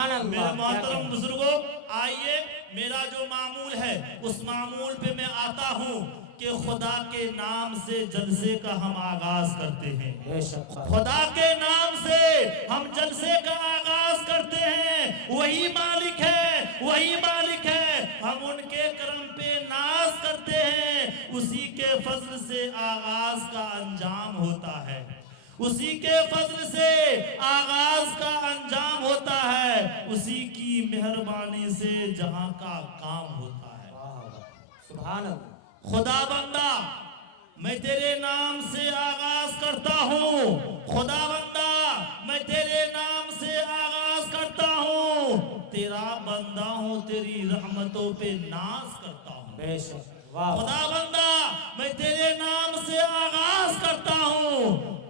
मेरे मोहतरम बुजुर्गों, आइए मेरा जो मामूल है उस मामूल पे मैं आता हूँ कि खुदा के नाम से जलसे का हम आगाज करते हैं। खुदा के नाम से हम जलसे का आगाज करते हैं। वही मालिक है, वही मालिक है। हम उनके करम पे नाज करते हैं। उसी के फजल से आगाज का अंजाम होता है, उसी के फजल से आगाज का अंजाम होता है, उसी की मेहरबानी से जहां का काम होता है। सुभान अल्लाह। खुदा बंदा मैं तेरे नाम से आगाज करता हूँ, खुदा बंदा मैं तेरे नाम से आगाज करता हूँ, तेरा बंदा हूँ, तेरी रहमतों पे नाज करता हूँ। बेशक वाह। खुदा बंदा मैं तेरे नाम से आगाज करता हूँ,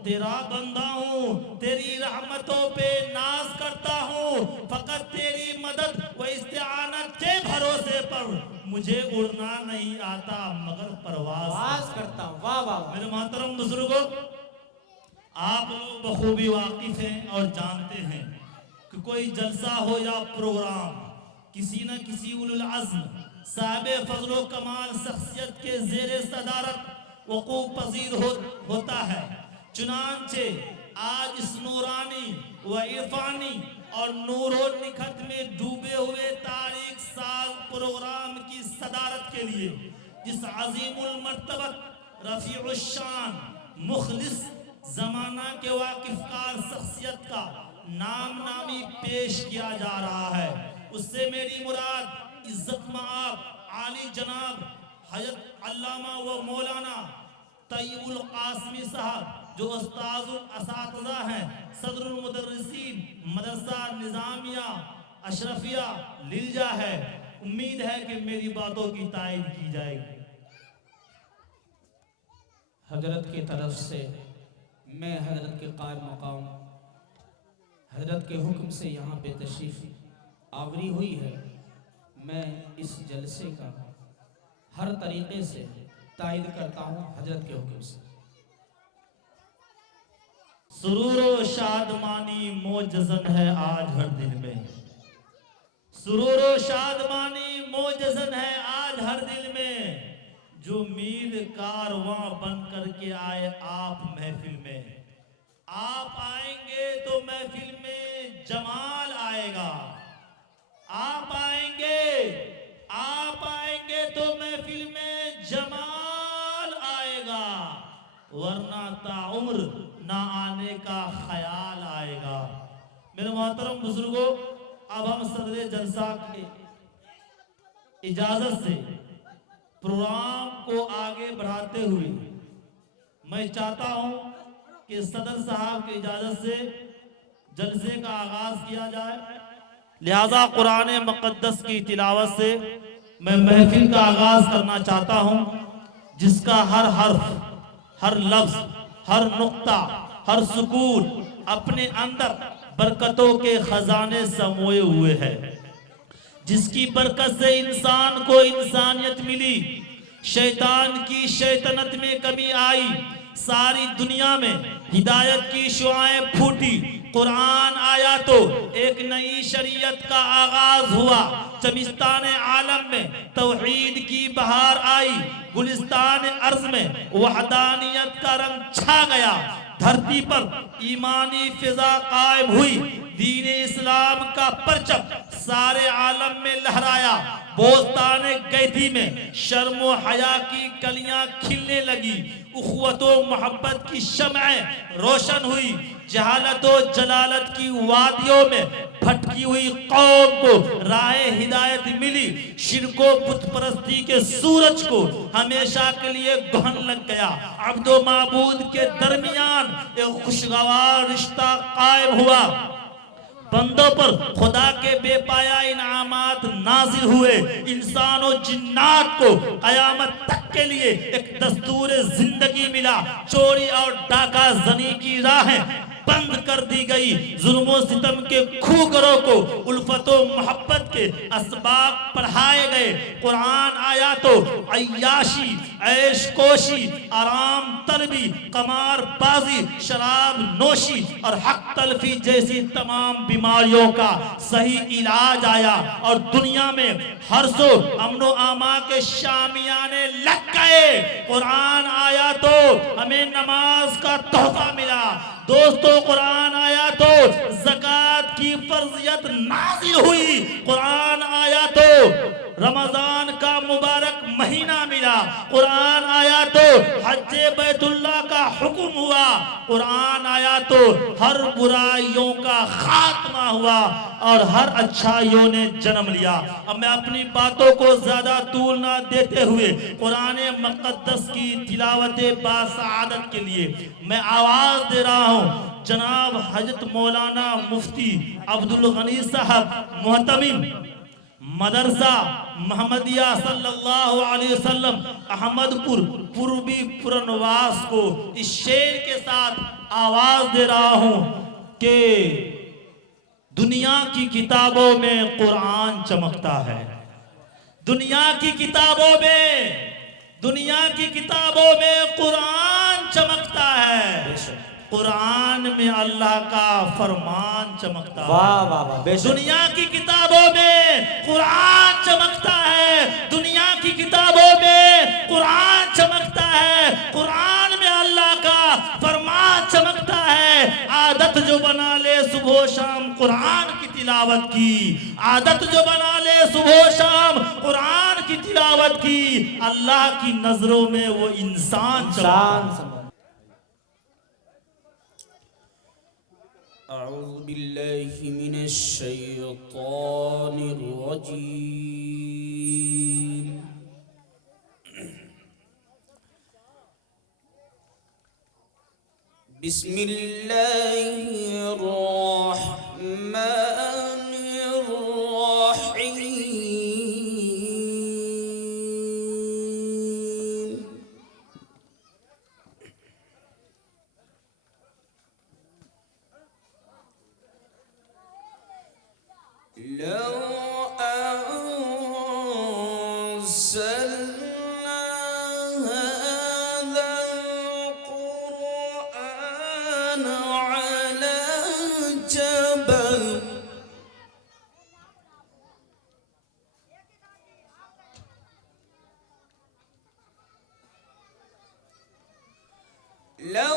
तेरा बंदा हूँ, तेरी रहमतों पे नाज करता हूँ। फकत तेरी मदद व इस्तिआनत के भरोसे पर मुझे उड़ना नहीं आता मगर परवाज करता हूँ। वाह वाह। मेरे मोहतरम बुजुर्गों, आप लोग बखूबी वाकिफ हैं और जानते हैं कि कोई जलसा हो या प्रोग्राम किसी न किसी उलुल अज़्म साहिब फजलो कमाल शख्सियत के ज़ेरे सदारत वक़ूफ़ पज़ीर होता है। चुनांचे आज इस नूरानी व इरफानी और नूरो निखत में डूबे हुए तारीख साल प्रोग्राम की सदारत के लिए जिस अजीमुल मर्तबत रफ़ीउल शान मुखलिस जमाना के वाकिफकार शख्सियत का नाम नामी पेश किया जा रहा है, उससे मेरी मुराद इज्जत माब आली जनाब हजरत अल्लामा व मौलाना तय्यबुल कासमी साहब जो उस्ताजुल असातिज़ा हैं, सदरुल मुदर्रिसीन मदरसा निज़ामिया अशरफिया लिलजा है। उम्मीद है कि मेरी बातों की तायद की जाएगी। हजरत की तरफ से मैं हजरत के कायम मकाम हजरत के हुक्म से यहाँ पे तशरीफ आवरी हुई है। मैं इस जलसे का हर तरीके से तायद करता हूँ हजरत के हुक्म से। सुरूरो शादमानी मोजज़न है आज हर दिल में, सुरूरो शादमानी मोजज़न है आज हर दिल में, जो मीर कारवां बन करके आए आप महफिल में। आप आएंगे तो महफिल में जमाल आएगा, आप आएंगे तो महफिल में जमाल आएगा, वरना ताउम्र ना आने का ख्याल आएगा। मेरे मोहतरम बुजुर्गों, अब हम सदरे जलसा के इजाजत से प्रोग्राम को आगे बढ़ाते हुए मैं चाहता हूं कि सदर साहब की इजाजत से जलसे का आगाज किया जाए। लिहाजा कुरान मुक़द्दस की तिलावत से मैं महफिल का आगाज करना चाहता हूं, जिसका हर हर्फ, हर लफ्ज, हर नुक्ता, हर सुकून अपने अंदर बरकतों के खजाने समोए हुए है, जिसकी बरकत से इंसान को इंसानियत मिली, शैतान की शैतानत में कमी आई, सारी दुनिया में हिदायत की शुआएं फूटी, कुरान आया तो एक नई शरीयत का आगाज हुआ, चमिस्तान आलम में तौहीद की बहार आई, गुलिस्तान अर्ज में वहदानियत का रंग छा गया, धरती पर ईमानी फिजा कायम हुई, दीन इस्लाम का परचम सारे आलम में लहराया, बोस्तान कैदी में शर्म हया की कलियां खिलने लगी, उखवतो मोहब्बत की शमएं रोशन हुई, जहालतो जलालत की वादियों में भटकी हुई कौम को राह हिदायत मिली, शिरको बुत परस्ती के सूरज को हमेशा के लिए गहन लग गया, अब्दो माबूद के दरमियान एक खुशगवार रिश्ता कायम हुआ, बंदों पर खुदा के बेपाया इनामात नाजिल हुए, इंसान और जिन्नात को कयामत तक के लिए एक दस्तूर जिंदगी मिला, चोरी और डाका जनी की राहें बंद कर दी गई, जुल्म सितम के खूगरों को उल्फतो मोहब्बत के के असबाब पढ़ाए गए। कुरान आया तो अय्याशी, ऐश कोशी, आराम तलबी, कमार बाजी, शराब नोशी और हक तलफी जैसी तमाम बीमारियों का सही इलाज आया और दुनिया में हर सो अमनो आमा के शामियाने लग गए। कुरान आया तो हमें नमाज का तोहफा मिला। दोस्तों, कुरान आया तो ज़कात की फर्जियत नाज़िल हुई। कुरान आया तो रमजान का मुबारक महीना मिला। कुरान आया तो हज्जे बैतुल्लाह का हुक्म हुआ। कुरान आया तो हर बुराइयों का खात्मा हुआ और हर अच्छाइयों ने जन्म लिया। अब मैं अपनी बातों को ज्यादा तूल ना देते हुए कुरान मुक़द्दस की तिलावत बासआदत के लिए मैं आवाज दे रहा हूँ जनाब हजरत मौलाना मुफ्ती अब्दुल गनी साहब मुहतमिम मदरसा मोहम्मदिया सल्लल्लाहु अलैहि वसल्लम अहमदपुर पूर्वी पुरनवास को इस शेर के साथ आवाज दे रहा हूँ कि दुनिया की किताबों में कुरान चमकता है। दुनिया की किताबों में कुरान चमकता है। कुरान में अल्लाह का फरमान चमकता है। वाह वाह वाह। दुनिया की किताबों में कुरान चमकता है। दुनिया की किताबों में कुरान चमकता है। कुरान में अल्लाह का फरमान चमकता है। आदत जो बना ले सुबह शाम कुरान की तिलावत की, आदत जो बना ले सुबह शाम कुरान की तिलावत की, अल्लाह की नजरों में वो इंसान चमकता। अऊज़ु बिल्लाहि मिनश शैतानिर रजीम। बिस्मिल्लाहिर रहमानिर रहीम। लौ अंज़लना हाज़ल क़ुरआन अला जबल लौ